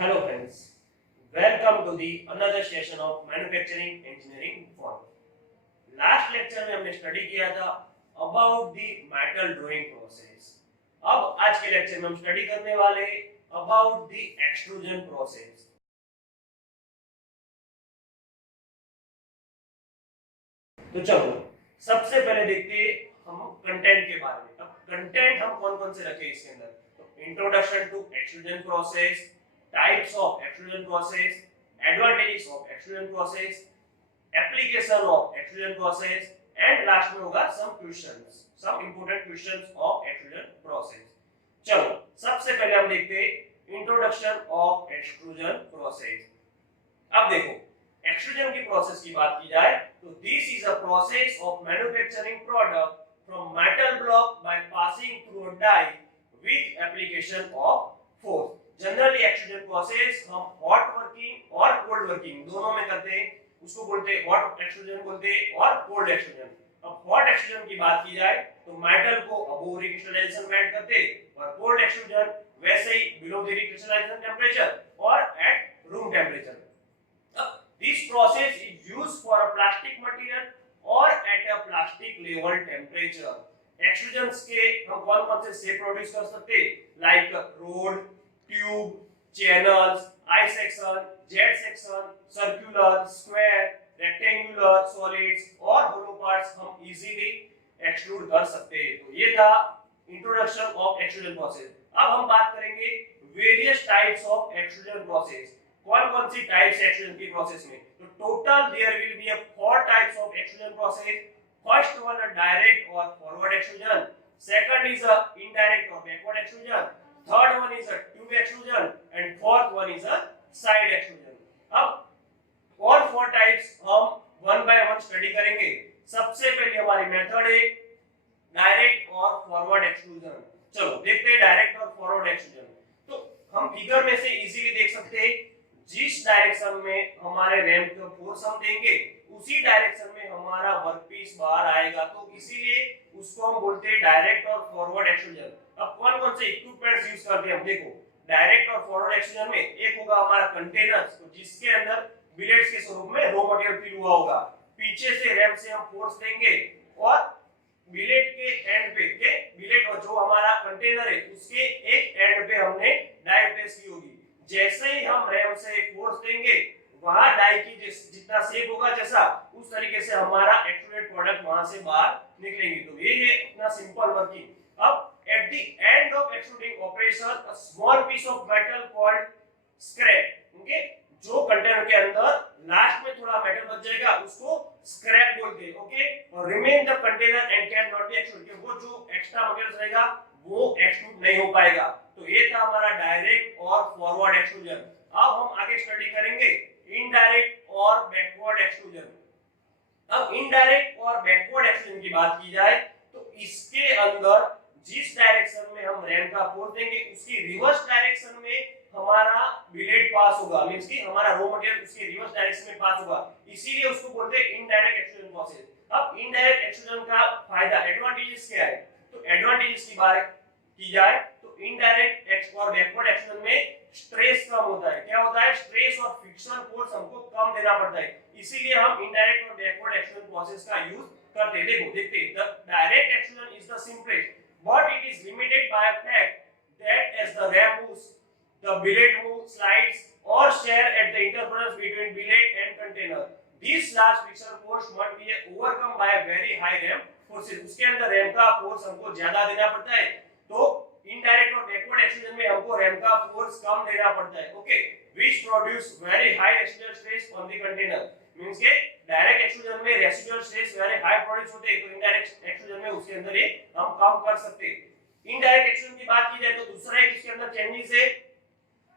Hello friends, welcome to the another session of manufacturing engineering 1. Last lecture में हमने study किया था about the metal drawing process. अब आज के लेक्चर में हम स्टडी करने वाले अबाउट द एक्सट्रूजन प्रोसेस। तो चलो सबसे पहले देखते हैं हम कंटेंट के बारे में। अब कंटेंट हम कौन कौन से रखे इसके अंदर, तो introduction to extrusion process, types of extrusion process, advantages of extrusion process, application of extrusion process and last में होगा some questions, some important questions of extrusion process. चलो सबसे पहले हम देखते हैं इंट्रोडक्शन ऑफ एक्सट्रूजन प्रोसेस। अब देखो एक्सट्रूजन की प्रोसेस की बात की जाए तो this is a process of manufacturing product from metal block by passing through a die with application of force. Generally extrusion process हम हॉट वर्किंग और कोल्ड वर्किंग दोनों में करते हैं, उसको बोलते हैं हॉट एक्सट्रूजन बोलते हैं और कोल्ड एक्सट्रूजन। अब हॉट एक्सट्रूजन की बात की जाए तो मेटल को अबोव क्रिस्टलाइजेशन में ऐड करते हैं और कोल्ड एक्सट्रूजन वैसे ही बिलो द क्रिस्टलाइजेशन टेंपरेचर और at room temperature. This process is used for a plastic material or at a plastic level temperature. Extrusions के हम कौन कौन से शेप प्रोड्यूस कर सकते हैं, like road, tube, channels, I section, Z section, circular, square, rectangular, solids और होलो parts हम इजीली एक्सट्रूड कर सकते हैं। तो ये था इंट्रोडक्शन ऑफ एक्सट्रूजन प्रोसेस। अब हम बात करेंगे various types of extrusion process. कौन कौन सी टाइप्स एक्सट्रूजन की प्रोसेस में, तो total there will be 4 types of extrusion process. First one a direct और forward extrusion, second is a indirect और backward extrusion, third one is a tube extrusion and fourth one is a side extrusion. अब all 4 types हम one by one study करेंगे। सबसे पहले हमारी method है direct और फॉरवर्ड एक्सट्रूजन। चलो देखते हैं डायरेक्ट और फॉरवर्ड एक्सट्रूजन। तो हम फिगर में से इजीली देख सकते हैं जिस डायरेक्शन में हमारे रैम का फोर्स हम देंगे उसी डायरेक्शन में हमारा वर्कपीस बाहर आएगा, तो इसीलिए उसको हम बोलते हैं डायरेक्ट और फॉरवर्ड एक्सट्रूजन। अब कौन कौन से इक्विपमेंट्स यूज करते हैं हम देखो डायरेक्ट और फॉरवर्ड एक्सट्रूजन में। एक होगा हमारा कंटेनर्स, तो जिसके अंदर बिलेट्स के स्वरूप में रॉ मटेरियल फिल हुआ होगा। पीछे से रैम से हम फोर्स देंगे और बिलेट के एंड पे के बिलेट और जो हमारा कंटेनर है उसके एक एंड पे हमने डाई प्लेस की होगी। जैसे ही हम रैम से फोर्स देंगे वहां डाई की जितना शेप होगा जैसा उस तरीके से हमारा एक्सट्रूडेड प्रोडक्ट वहां से बाहर निकलेंगे। तो ये अपना सिंपल वर्किंग। अब at the end of extruding operation a small piece of metal called scrap, okay, जो कंटेनर के अंदर लास्ट में थोड़ा मेटल बच जाएगा उसको स्क्रैप बोलते हैं, ओके, और remain the container and can not be extruded, वो जो एक्स्ट्रा मटेरियल रहेगा वो एक्सट्रूड नहीं हो पाएगा। तो ये था हमारा डायरेक्ट और फॉरवर्ड एक्सट्रूजन। अब हम आगे स्टडी करेंगे इनडायरेक्ट और बैकवर्ड एक्सट्रूजन। अब इनडायरेक्ट और बैकवर्ड एक्सट्रूजन की बात की जाए तो इसके अंदर जिस डायरेक्शन में हम रैम का फोर्स देंगे उसकी रिवर्स डायरेक्शन में हमारा बिलेट पास होगा, मींस कि हमारा रॉ मटेरियल उसके रिवर्स डायरेक्शन में पास होगा, इसीलिए उसको बोलते हैं इनडायरेक्ट एक्सट्रूजन प्रोसेस। अब इनडायरेक्ट एक्सट्रूजन का फायदा, एडवांटेजेस क्या है, तो एडवांटेजेस की बात की जाए तो इनडायरेक्ट और बैकवर्ड एक्सट्रूजन में स्ट्रेस कम होता है। क्या होता है, स्ट्रेस और फ्रिक्शन फोर्स हमको कम देना पड़ता है, इसीलिए हम इनडायरेक्ट और बैकवर्ड एक्सट्रूजन प्रोसेस का यूज करते हैं। देखो देखते हैं, the direct extrusion is the simplest but it is limited by a fact that as the ram moves the billet moves, slides or shear at the interference between billet and container. This large friction force must be overcome by a very high ram forces. उसके अंदर RAM का force हमको ज्यादा देना पड़ता है, तो indirect और बैकवर्ड एक्सट्रूजन में हमको रैम का फोर्स कम देना पड़ता है, okay, which produce very high residual stress on the container. Means के डायरेक्ट एक्सट्रूजन में residual stress very high produce होते हैं, तो इनडायरेक्ट एक्सट्रूजन में उसके अंदर ये हम कम कर सकते हैं। इनडायरेक्ट एक्सट्रूजन की बात की जाए तो दूसरा एक इसके अंदर चेंजेस है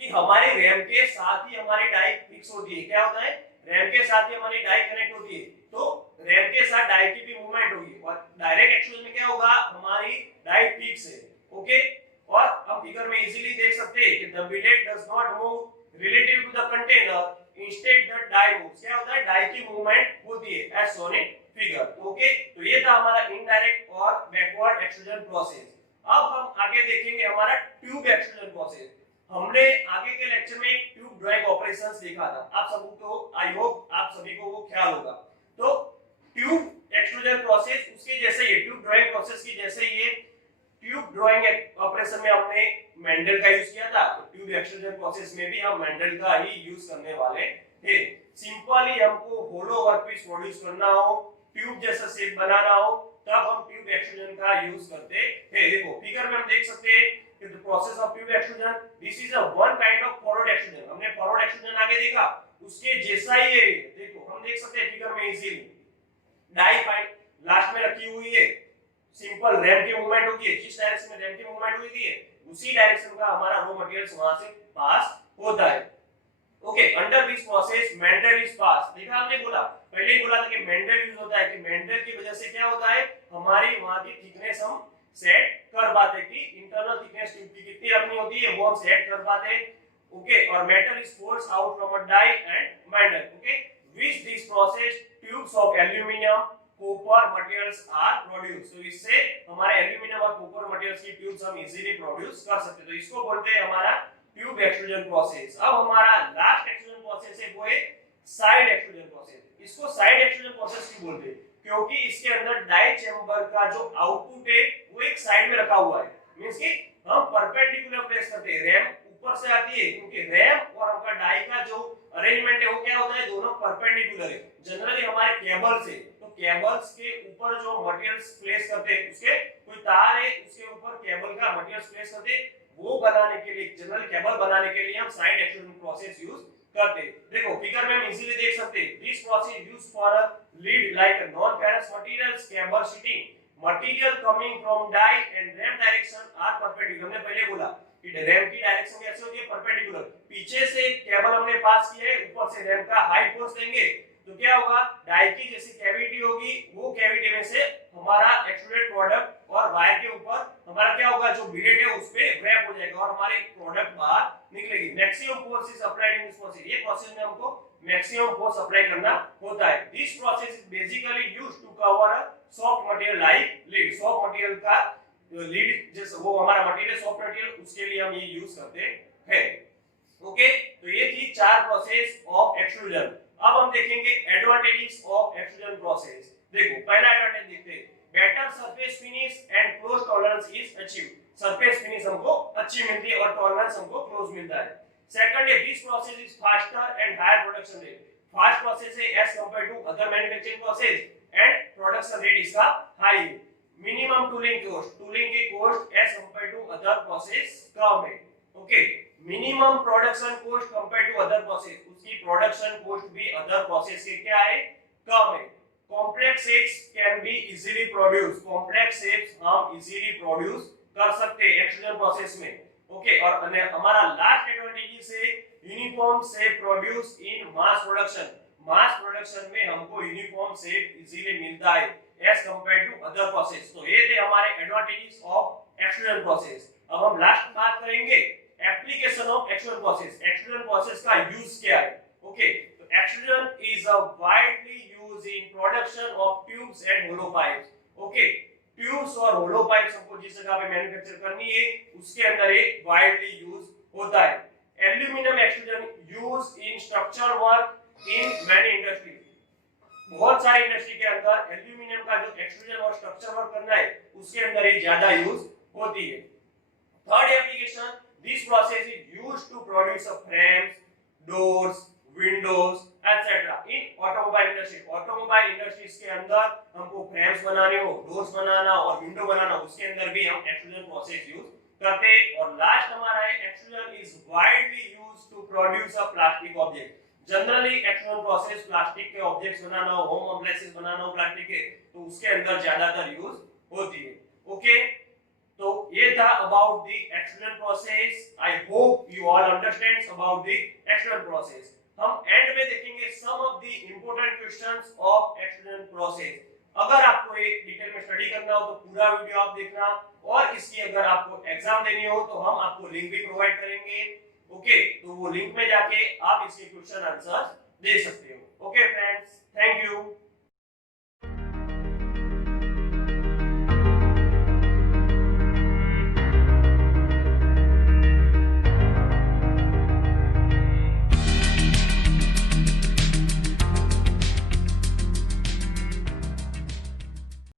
कि हमारी रैम के साथ ही हमारी डाई फिक्स होती है। क्या होता है, रैम के साथ ही हमारी डाई कनेक्ट होती है, तो रैम के साथ डाई की भी मूवमेंट होगी। और डायरेक्ट एक्सट्रूजन में क्या होगा, हमारी डाई फिक्स है, ओके, और हम फिगर में इजीली देख सकते हैं कि the billet does not move relative to the container, instead the die moves. क्या होता है, डाई की मूवमेंट होती है as shown in figure, okay. तो ये था हमारा इनडायरेक्ट और बैकवर्ड एक्सट्रूजन प्रोसेस। अब हम आगे देखेंगे हमारा ट्यूब एक्सट्रूजन प्रोसेस। हमने आगे के लेक्चर में ट्यूब ड्राइंग ऑपरेशंस देखा था, आप सबको आई होप आप सभी को वो ख्याल होगा। तो ट्यूब एक्सट्रूजन प्रोसेस उसके जैसे ही, ट्यूब ड्राइंग प्रोसेस की जैसे ही ट्यूब ड्राइंग ऑपरेशन में हमने मेंडल का यूज किया था, तो ट्यूब एक्सट्रूजन प्रोसेस में भी हम मेंडल का ही यूज करने वाले थे। सिंपली हमको होलो वर्कपीस प्रोड्यूस करना हो, ट्यूब जैसा शेप बनाना हो, तब हम ट्यूब एक्सट्रूजन का यूज करते हैं। देखो फिगर में हम देख सकते हैं कि the process of tube extrusion, this is a one kind of forward extrusion. हमने फॉरवर्ड एक्सट्रूजन आगे देखा, उसके जैसा ही है। देखो हम देख सकते हैं फिगर में इजीली डाई फाइन लास्ट में रखी हुई है, सिंपल रैम की मूवमेंट होती है, जिस डायरेक्शन में रैम की मूवमेंट होती है उसी डायरेक्शन का हमारा रॉ मटेरियल्स वहां से पास होता है। Okay, under this process Mendel is pass. देखा हमने बोला, पहले ही बोला था कि मेंडल यूज होता है, कि मेंडल की वजह से क्या होता है, हमारी वहां की थिकनेस हम सेट कर पाते हैं, कि इंटरनल थिकनेस ट्यूब की कितनी रखनी होती है वो हम सेट कर पाते हैं। ओके, और metal is force out from a die and mandrel. Okay, which this process tubes of aluminium copper materials are produce. तो इससे हमारे एल्यूमिनियम और कॉपर मटेरियल्स की ट्यूब्स हम इजीली प्रोड्यूस कर सकते हैं। तो इसको बोलते हैं हमारा ट्यूब एक्सट्रूजन प्रोसेस। अब हमारा लास्ट एक्सट्रूजन प्रोसेस है वो है साइड एक्सट्रूजन प्रोसेस। इसको साइड एक्सट्रूजन प्रोसेस क्यों बोलते हैं, क्योंकि इसके अंदर डाई चेंबर का जो आउटपुट है वो एक साइड में रखा हुआ है। मींस कि हम परपेंडिकुलर प्लेस करते हैं, रैम ऊपर से आती है, क्योंकि रैम और हमका डाई का जो अरेंजमेंट है वो क्या होता है, दोनों परपेंडिकुलर है। जनरली हमारे केबल से, तो केबल्स के ऊपर जो मटेरियल्स प्लेस करते हैं, उसके कोई तार है उसके ऊपर केबल का मटेरियल्स प्लेस करते हैं, वो बनाने के लिए, जनरल केबल बनाने के लिए हम साइड एक्सट्रूजन प्रोसेस यूज करते हैं। देखो फिगर में हम इजीली देख सकते हैं, this process used for a lead like a non ferrous materials cable sheeting, material coming from die and ram direction are perpendicular. हमने पहले बोला कि रैम की डायरेक्शन कैसे होती है, परपेंडिकुलर। पीछे से केबल हमने पास किया है, ऊपर से रैम का हाई फोर्स देंगे तो क्या होगा, डाई की जैसी कैविटी होगी, वो कैविटी में से हमारा एक्सट्रूडेड प्रोडक्ट और वायर के ऊपर हमारा क्या होगा, जो बिलेट है उस पे रैप हो जाएगा और हमारी प्रोडक्ट बाहर निकलेगी। Maximum force is applied in this process. ये प्रोसेस में हमको मैक्सिमम फोर्स अप्लाई करना होता है। This process is basically used to cover a soft material like lead. Soft material का लीड जैसे वो हमारा मटेरियल सॉफ्ट मटेरियल, उसके लिए हम ये यूज करते हैं। ओके, तो ये थी चार प्रोसेस ऑफ एक्सट्रूजन। अब हम देखेंगे एडवांटेजेस ऑफ एक्सट्रूजन प्रोसेस। देखो पहला एडवांटेज देखते हैं, better surface finish and close tolerance is achieved. Surface finish हमको अच्छी मिलती है और टॉलरेंस हमको क्लोज मिलता है। सेकंड है, this process is faster and higher production rate. Fast process है as compare to other manufacturing process and production rate इसका हाई है। मिनिमम टूलिंग कॉस्ट, टूलिंग की cost as compare to other process कम है। Okay, minimum production cost compare to other process, उसकी production cost भी other process के क्या है, कम है। Complex shapes can be easily produce, complex shapes हम इजीली प्रोड्यूस कर सकते हैं एक्सट्रूजन प्रोसेस में। ओके, और हमारा लास्ट एडवांटेज है uniform shape produce in mass production. Mass production में हमको यूनिफॉर्म शेप इजीली मिलता है as compare to other process. तो ये थे हमारे एडवांटेजेस ऑफ एक्सट्रूजन प्रोसेस। अब हम लास्ट बात करेंगे application of extrusion process. Extrusion process का यूज क्या है। ओके, तो extrusion is a widely used in production of tubes and hollow pipes. Okay, tubes और होलो पाइप्स हमको जिस जगह पे मैन्युफैक्चर करनी है उसके अंदर एक वाइडली यूज होता है। Aluminium extrusion used in structure work in many industries. बहुत सारी इंडस्ट्री के अंदर एल्यूमिनियम का जो एक्सट्रूजन और स्ट्रक्चर वर्क करना है उसके अंदर ही ज्यादा यूज होती है। Third application, this process is used to produce a frames, doors, windows, etc. in automobile industry. Automobile industries के अंदर हमको फ्रेम्स बनाने हो, डोर्स बनाना और विंडो बनाना, उसके अंदर भी हम एक्सट्रूजन प्रोसेस यूज करते हैं। और लास्ट हमारा है extrusion is widely used to produce a plastic object. Generally extrusion process plastic के ऑब्जेक्ट्स बनाना हो, होम अप्लायंसेस बनाना हो प्लास्टिक के, तो उसके अंदर ज्यादातर यूज होती है। ओके, तो ये था about the extrusion process. I hope you all understand about the extrusion process. हम एंड में देखेंगे some of the important questions of extrusion process. अगर आपको ये डिटेल में स्टडी करना हो तो पूरा वीडियो आप देखना, और इसकी अगर आपको एग्जाम देनी हो तो हम आपको लिंक भी प्रोवाइड करेंगे। ओके, तो वो लिंक में जाके आप इसके क्वेश्चन आंसर्स दे सकते हो। Okay friends, thank you.